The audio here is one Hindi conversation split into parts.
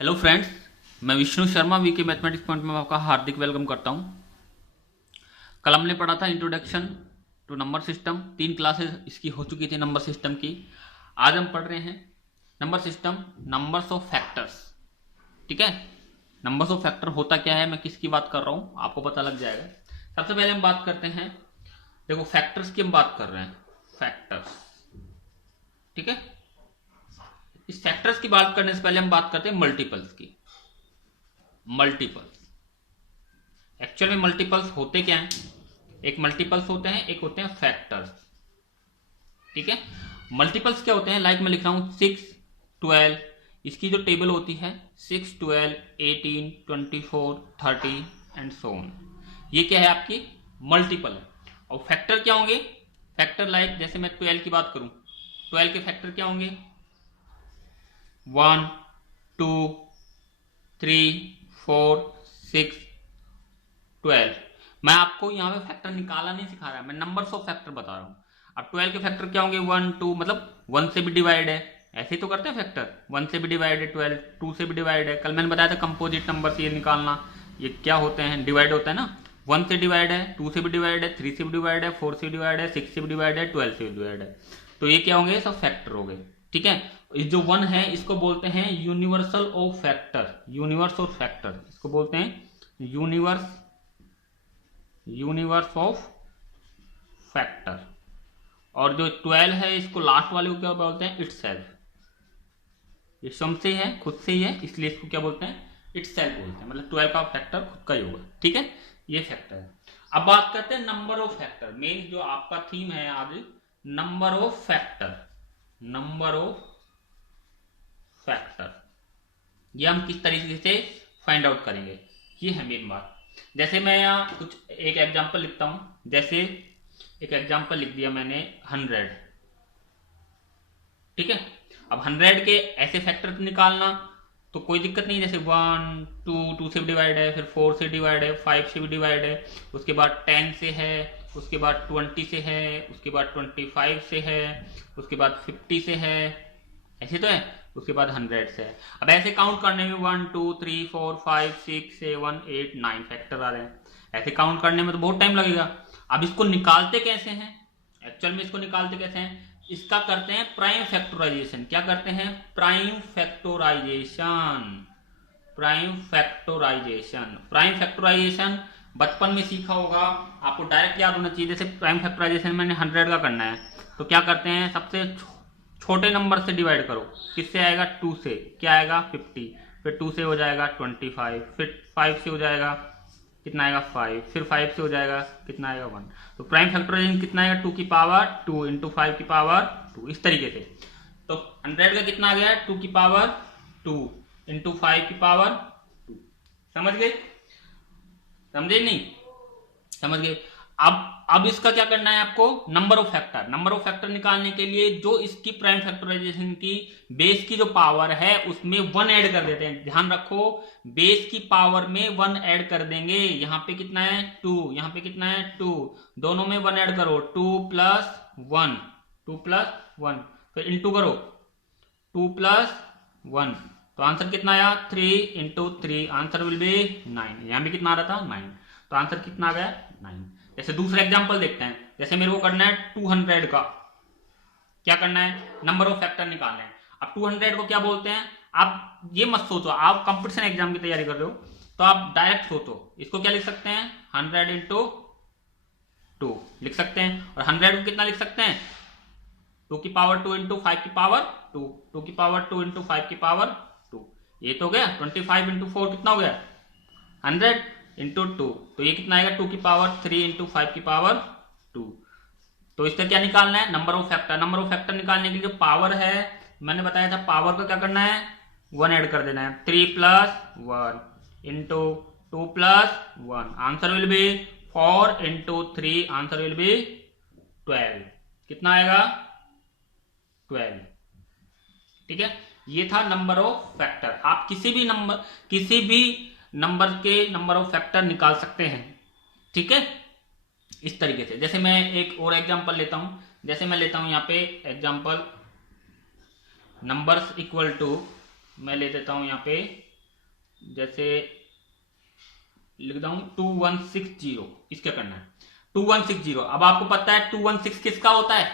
हेलो फ्रेंड्स, मैं Vishnu Sharma VK mathematics point में आपका हार्दिक वेलकम करता हूं। कल हमने पढ़ा था introduction to number system. 3 classes इसकी हो चुकी थी नंबर सिस्टम की। आज हम पढ़ रहे हैं number system, numbers of factors. ठीक है, नंबर्स ऑफ फैक्टर होता क्या है, मैं किसकी बात कर रहा हूं आपको पता लग जाएगा। सबसे पहले हम बात करते हैं, देखो फैक्टर्स की हम बात कर रहे हैं, फैक्टर्स। ठीक है, इस फैक्टर्स की बात करने से पहले हम बात करते हैं मल्टीपल्स की। मल्टीपल्स, एक्चुअल में मल्टीपल्स होते क्या हैं? एक मल्टीपल्स होते हैं, एक होते हैं फैक्टर्स। ठीक है, मल्टीपल्स क्या होते हैं? लाइक मैं लिख रहा हूं 6, 12। इसकी जो टेबल होती है 6, 12, 18, 24, 30 एंड सो ऑन, ये क्या है? आपकी मल्टीपल है। और फैक्टर क्या होंगे? फैक्टर लाइक जैसे मैं 12 की बात करूं, 12 के फैक्टर क्या होंगे? 1, 2, 3, 4, 6, 12। मैं आपको यहाँ पे फैक्टर निकालना नहीं सिखा रहा, मैं नंबर्स ऑफ फैक्टर बता रहा हूँ। अब 12 के फैक्टर क्या होंगे? 1, 2, मतलब 1 से भी डिवाइड है, ऐसे ही तो करते हैं फैक्टर। 1 से भी डिवाइड है 12, 2 से भी डिवाइड है। कल मैंने बताया था कंपोजिट नंबर से ये निकालना, ये क्या होते हैं? डिवाइड होता है ना। 1 से डिवाइड है, 2 से भी डिवाइड है, 3 से भी डिवाइड है, 4 से भी डिवाइड है, 6 से भी डिवाइड है, 12 से भी डिवाइड है। तो ये क्या होंगे? सब फैक्टर हो गए। ठीक है, इस जो 1 है इसको बोलते हैं universal of factor. Universe of factor इसको बोलते हैं यूनिवर्स ऑफ फैक्टर। और जो 12 है इसको लास्ट वाले को क्या बोलते हैं? इटसेल्फ। ये स्वयं से है, खुद से ही है, इसलिए इसको क्या बोलते हैं? इटसेल्फ बोलते हैं। मतलब 12 का फैक्टर खुद का ही होगा। ठीक है, ये फैक्टर है। अब बात करते हैं नंबर ऑफ फैक्टर। मेन जो आपका थीम है आज, number of factor. Number of factor, ये हम किस तरीके से फाइंड आउट करेंगे, ये है मेन बात। जैसे मैं यहाँ कुछ एक एग्जांपल लिखता हूं, जैसे एक एग्जांपल लिख दिया मैंने 100। ठीक है, अब 100 के ऐसे फैक्टर निकालना तो कोई दिक्कत नहीं। जैसे 1, 2 से भी डिवाइड है, फिर 4 से डिवाइड है, 5 से भी डिवाइड है, उसके बाद 10 से है, उसके बाद 20 से है, उसके बाद 25 से है, उसके बाद 50 से है, ऐसे तो है, उसके बाद 100 से है। अब ऐसे काउंट करने में 1, 2, 3, 4, 5, 6, 7, 8, 9 फैक्टर आ रहे हैं। ऐसे काउंट करने में तो बहुत टाइम लगेगा। अब इसको निकालते कैसे हैं? एक्चुअल में इसको निकालते कैसे हैं? इसका करते हैं प्राइम फैक्टराइजेशन। क्या करते हैं? Prime factorisation. Prime factorisation, prime factorisation बचपन में सीखा होगा, आपको डायरेक्ट याद होना चाहिए। जैसे प्राइम फैक्टराइजेशन मैंने 100 का करना है तो क्या करते हैं? सबसे छोटे नंबर से डिवाइड करो। किससे आएगा? 2 से। क्या आएगा? 50। फिर 2 से हो जाएगा 25, फिर 5 से हो जाएगा कितना आएगा? 5। फिर 5 से हो जाएगा कितना आएगा? 1। तो प्राइम फैक्टराइजेशन कितना आएगा? 2 की पावर 2 इंटू 5 की पावर 2, इस तरीके से। तो 100 का कितना आ गया? 2 की पावर 2 इंटू 5 की पावर 2। समझ गए? समझे नहीं? समझ गए? अब इसका क्या करना है आपको? Number of factor. Number of factor निकालने के लिए जो इसकी प्राइम फैक्टराइजेशन की बेस की जो पावर है उसमें 1 ऐड कर देते हैं। ध्यान रखो, बेस की पावर में 1 ऐड कर देंगे। यहां पे कितना है? 2। यहां पे कितना है? 2। दोनों में 1 ऐड करो, 2 प्लस 1, 2 प्लस 1, फिर इंटू करो 2 प्लस 1। तो आंसर कितना आया? 3 इंटू 3, आंसर विल बी 9। यहां भी कितना आ रहा था? 9। तो आंसर कितना आ गया? 9। जैसे दूसरा एग्जांपल देखते हैं। जैसे मेरे को करना है 200 का, क्या करना है? नंबर ऑफ फैक्टर निकालना है। अब 200 को क्या बोलते हैं? आप ये मत सोचो, आप कंपटीशन एग्जाम की तैयारी कर रहे हो तो आप डायरेक्ट सोचो। इसको क्या लिख सकते हैं? 100 इंटू 2 लिख सकते हैं। और 100 को कितना लिख सकते हैं? 2 की पावर 2 इंटू 5 की पावर 2, 2 की पावर 2 इंटू 5 की पावर 2। ये तो हो गया। 25 इंटू 4 कितना हो गया? 100 इंटू 2। तो ये कितना आएगा? 2 की पावर 3 इंटू 5 की पावर 2। तो इसका क्या निकालना है? Number of factor. Number of factor निकालने के लिए जो पावर है, मैंने बताया था पावर को क्या करना है? 1 ऐड कर देना है। 3 plus 1 into 2 plus 1, answer will be 4 into 3, answer will be 12। कितना आएगा? 12। ठीक है, ये था नंबर ऑफ फैक्टर। आप किसी भी नंबर के नंबर ऑफ फैक्टर निकाल सकते हैं। ठीक है, इस तरीके से। जैसे मैं एक और एग्जांपल लेता हूं, जैसे मैं लेता हूं यहां पे एग्जांपल नंबर्स इक्वल टू, मैं ले देता हूं यहां पे जैसे लिख दूं 2160, इसका करना है 2160। अब आपको पता है 216 किसका होता है,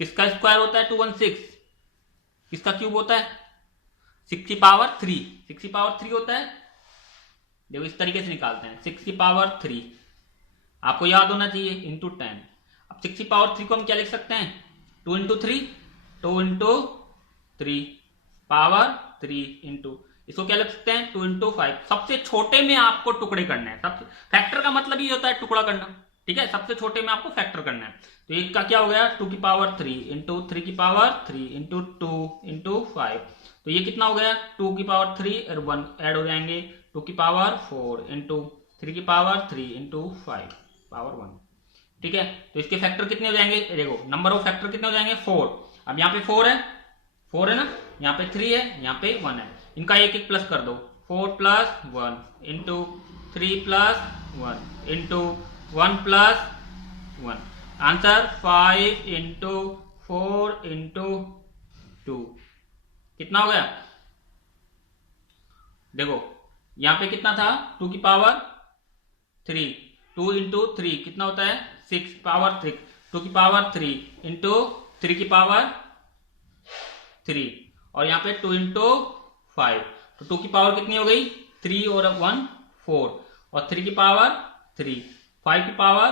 किसका स्क्वायर होता है 216, किसका क्यूब होता है 6 की पावर 3, 6 की पावर 3 होता है। देखो इस तरीके से निकालते हैं 6 की पावर 3, आपको याद होना चाहिए इंटू 10। अब 6 की पावर 3 को हम क्या लिख सकते हैं 2 इंटू 3, 2 इंटू 3 पावर 3 इंटू, इसको क्या लिख सकते हैं 2 इंटू 5। सबसे छोटे में आपको टुकड़े करना है, सबसे फैक्टर का मतलब ये होता है टुकड़ा करना, ठीक है, सबसे छोटे में आपको फैक्टर करना है। तो एक का क्या हो गया 2 की पावर 3 इंटू 3 की पावर 3 इंटू 2 इंटू 5, तो ये कितना हो गया 2 की पावर 3 और 1 ऐड हो जाएंगे 2 की पावर 4 इंटू 3 की पावर 3 इंटू 5 पावर 1, ठीक है। तो इसके फैक्टर कितने हो जाएंगे, देखो नंबर ऑफ फैक्टर कितने हो जाएंगे 4। अब यहाँ पे 4 है ना, यहाँ पे 3 है, यहाँ पे 1 है, इनका एक एक प्लस कर दो 4 plus 1 into 3 plus 1 into 1 plus 1, answer 5 into 4 into 2 कितना हो गया, देखो यहाँ पे कितना था 2 की पावर 3, 2 इंटू 3 कितना होता है 6 पावर 6, 2 की पावर 3 इंटू 3 की पावर 3 और यहाँ पे 2 इंटू 5, तो 2 की पावर कितनी हो गई 3 और 1 4 और 3 की पावर 3 5 की पावर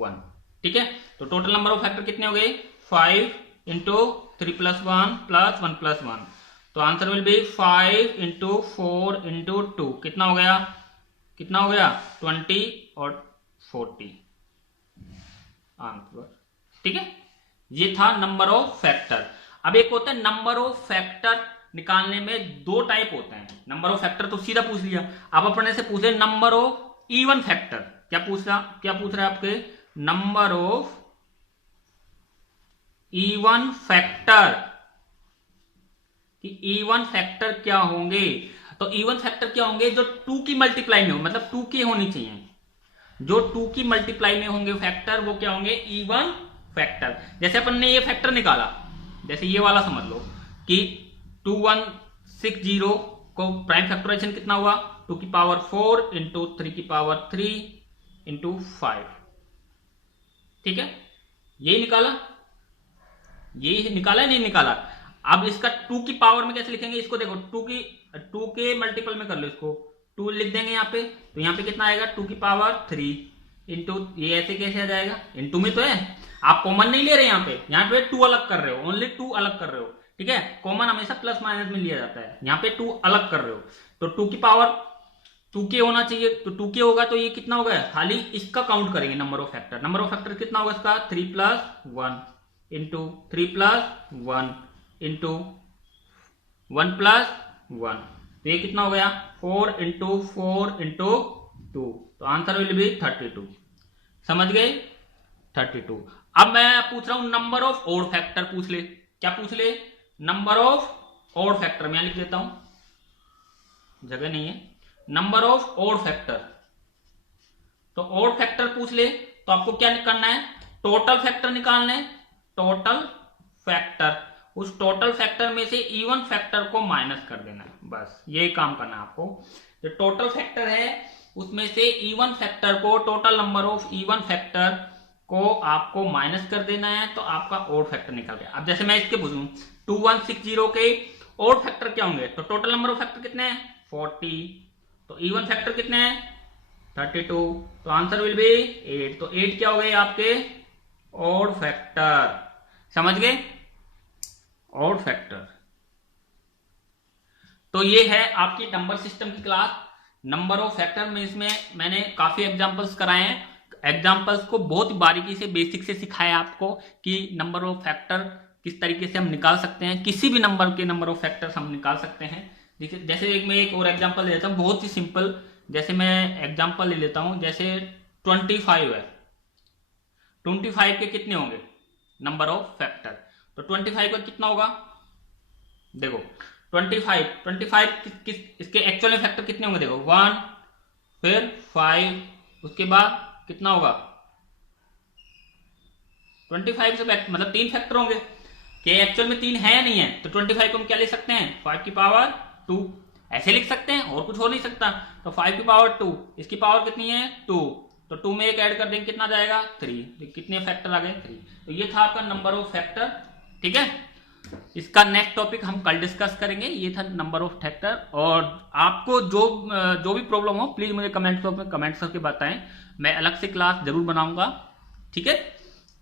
1, ठीक है। तो टोटल नंबर ऑफ फैक्टर कितने हो गए 5 इंटू 3 प्लस 1 प्लस 1 प्लस 1, तो answer will be 5 into 4 into 2 कितना हो गया 20 और 40 आंसर, ठीक है। ये था नंबर ऑफ फैक्टर। अब एक होता है नंबर ऑफ फैक्टर निकालने में दो टाइप होते हैं, नंबर ऑफ फैक्टर तो सीधा पूछ लिया, अब अपने से पूछे नंबर ऑफ इवन फैक्टर, क्या पूछ रहा है आपके नंबर ऑफ इवन फैक्टर, कि इवन फैक्टर क्या होंगे, तो इवन फैक्टर क्या होंगे जो 2 की मल्टीप्लाई में हो, मतलब 2 की होनी चाहिए, जो 2 की मल्टीप्लाई में होंगे फैक्टर वो क्या होंगे इवन फैक्टर। जैसे अपन ने ये फैक्टर निकाला, जैसे ये वाला समझ लो कि 2160 को प्राइम फैक्टराइजेशन कितना हुआ 2 की पावर 4 इंटू 3 की पावर 3 इंटू 5, ठीक है, यही निकाला नहीं निकाला। अब इसका 2 की पावर में कैसे लिखेंगे इसको, देखो 2 के मल्टीपल में कर लो, इसको 2 लिख देंगे यहाँ पे, तो यहाँ पे कितना आएगा 2 की पावर 3 इंटू, ये ऐसे कैसे आ जाएगा इंटू में तो है, आप कॉमन नहीं ले रहे यहाँ पे 2 अलग कर रहे हो, ओनली 2 अलग कर रहे हो, ठीक है, कॉमन हमेशा प्लस माइनस में लिया जाता है, यहाँ पे 2 अलग कर रहे हो, तो 2 की पावर 2 के होना चाहिए, तो 2 के होगा तो ये कितना होगा, खाली इसका काउंट करेंगे नंबर ऑफ फैक्टर कितना होगा इसका 3 plus 1 into 3 plus 1 into 1 plus 1, तो ये कितना हो गया 4 इंटू 4 इंटू 2, तो आंसर विल बी 32, समझ गए 32। अब मैं पूछ रहा हूं नंबर ऑफ ऑड फैक्टर पूछ ले, क्या पूछ ले नंबर ऑफ ऑड फैक्टर, मैं लिख देता हूं जगह नहीं है, नंबर ऑफ ऑड फैक्टर, तो ऑड फैक्टर पूछ ले तो आपको क्या करना है टोटल फैक्टर निकालना है, टोटल फैक्टर, उस टोटल फैक्टर में से इवन फैक्टर को माइनस कर देना है, बस यही काम करना है आपको। जो टोटल फैक्टर है उसमें से इवन फैक्टर को, total number of even factor को आपको माइनस कर देना है, तो आपका ऑड फैक्टर निकल गया। अब जैसे मैं इसके पूछूं 2160 के ऑड फैक्टर क्या होंगे, तो टोटल नंबर ऑफ फैक्टर कितने हैं 40, तो इवन फैक्टर कितने हैं 32, तो आंसर विल बी 8, तो 8 क्या हो गए आपके ऑड फैक्टर, समझ गए ऑड फैक्टर। तो ये है आपकी नंबर सिस्टम की क्लास, नंबर ऑफ फैक्टर में इसमें मैंने काफी एग्जांपल्स कराए हैं, एग्जांपल्स को बहुत बारीकी से बेसिक से सिखाया आपको कि नंबर ऑफ फैक्टर किस तरीके से हम निकाल सकते हैं, किसी भी नंबर के नंबर ऑफ फैक्टर्स हम निकाल सकते हैं। जैसे मैं एक और एग्जांपल ले लेता हूं बहुत ही सिंपल, जैसे मैं एग्जांपल ले लेता हूं, जैसे 25 है, 25 के कितने होंगे नंबर ऑफ फैक्टर, तो 25 का कितना होगा, देखो 25 किस इसके एक्चुअल में फैक्टर कितने होंगे, देखो 1 फिर 5 उसके बाद कितना होगा 25 से मतलब 3 फैक्टर होंगे, के एक्चुअल में 3 है या नहीं है, तो 25 को हम क्या ले सकते हैं 5 की पावर 2, ऐसे लिख सकते हैं और कुछ हो नहीं सकता। तो 5 की पावर 2, इसकी पावर कितनी है 2, तो 2 में एक ऐड कर देंगे कितना जाएगा 3, तो कितने फैक्टर आ गए 3। तो ये था आपका नंबर ऑफ फैक्टर। ठीक है, इसका नेक्स्ट टॉपिक हम कल डिस्कस करेंगे। ये था नंबर ऑफ फैक्टर। और आपको जो भी प्रॉब्लम हो प्लीज मुझे कमेंट बॉक्स में कमेंट करके बताएं, मैं अलग से क्लास जरूर बनाऊंगा। ठीक है,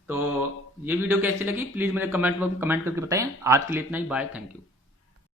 तो ये वीडियो कैसी लगी प्लीज मुझे कमेंट बॉक्स में कमेंट करके बताएं। आज के लिए इतना ही, बाय, थैंक यू।